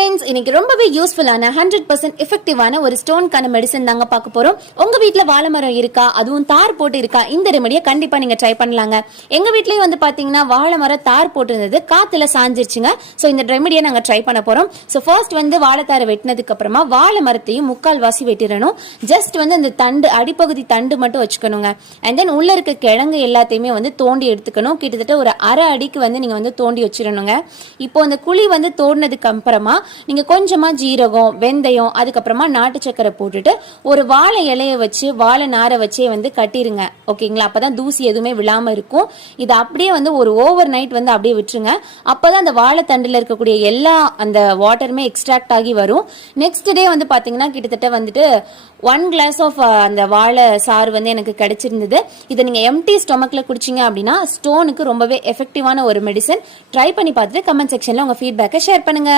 Friends, இன்னைக்கு ரொம்பவே யூஸ்ஃபுல்லான 100% எஃபெக்டிவான ஒரு ஸ்டோனுக்கான மெடிசன் தாங்க பார்க்க போறோம். உங்க வீட்ல வாழை மரம் இருக்கா, அதுவும் தார் போட்டு இருக்கா, இந்த ரெமடியை கண்டிப்பா நீங்க ட்ரை பண்ணலாங்க. எங்க வீட்லயும் வந்து பாத்தீங்கன்னா வாழை மரம் தார் போட்டு இருந்தது, காத்துல சாஞ்சிருச்சுங்க. ஸோ இந்த ரெமடியை நாங்க ட்ரை பண்ண போறோம். ஸோ ஃபர்ஸ்ட் வந்து வாழைத்தாரை வெட்டினதுக்கு அப்புறமா வாழை மரத்தையும் முக்கால் வாசி வெட்டிடணும். ஜஸ்ட் வந்து அந்த தண்டு அடிப்பகுதி தண்டு மட்டும் வச்சுக்கணுங்க. அண்ட் தென் உள்ள இருக்க கிழங்கு எல்லாத்தையுமே வந்து தோண்டி எடுத்துக்கணும். கிட்டத்தட்ட ஒரு அரை அடிக்கு வந்து நீங்க வந்து தோண்டி வச்சிடணுங்க. இப்போ அந்த குழி வந்து தோண்டினதுக்கு அப்புறமா நீங்க கொஞ்சமா ஜீரகம், வெந்தயம், அதுக்கப்புறமா நாட்டு சக்கரை போட்டுட்டு ஒரு வாழை இலைய வச்சு வாழை நாரை வச்சே வந்து கட்டிருங்க. ஓகேங்களா? அப்பதான் தூசி எதுவுமே விழாம இருக்கும். இது அப்படியே வந்து ஒரு ஓவர் நைட் வந்து அப்படியே விட்டுருங்க. அப்பதான் அந்த வாழை தண்டுல இருக்கக்கூடிய எல்லா அந்த வாட்டருமே எக்ஸ்ட்ராக்ட் ஆகி வரும். நெக்ஸ்ட் டே வந்து பாத்தீங்கன்னா கிட்டத்தட்ட வந்துட்டு 1 glass ஆஃப் அந்த வாழை சாறு வந்து எனக்கு கிடைச்சிருந்தது. இதை நீங்க எம்டி ஸ்டொமக்ல குடிச்சிங்க அப்படின்னா ஸ்டோனுக்கு ரொம்பவே எஃபெக்டிவான ஒரு மெடிசன். ட்ரை பண்ணி பார்த்துட்டு கமெண்ட் செக்ஷன்ல உங்க ஃபீட்பேக்கை ஷேர் பண்ணுங்க.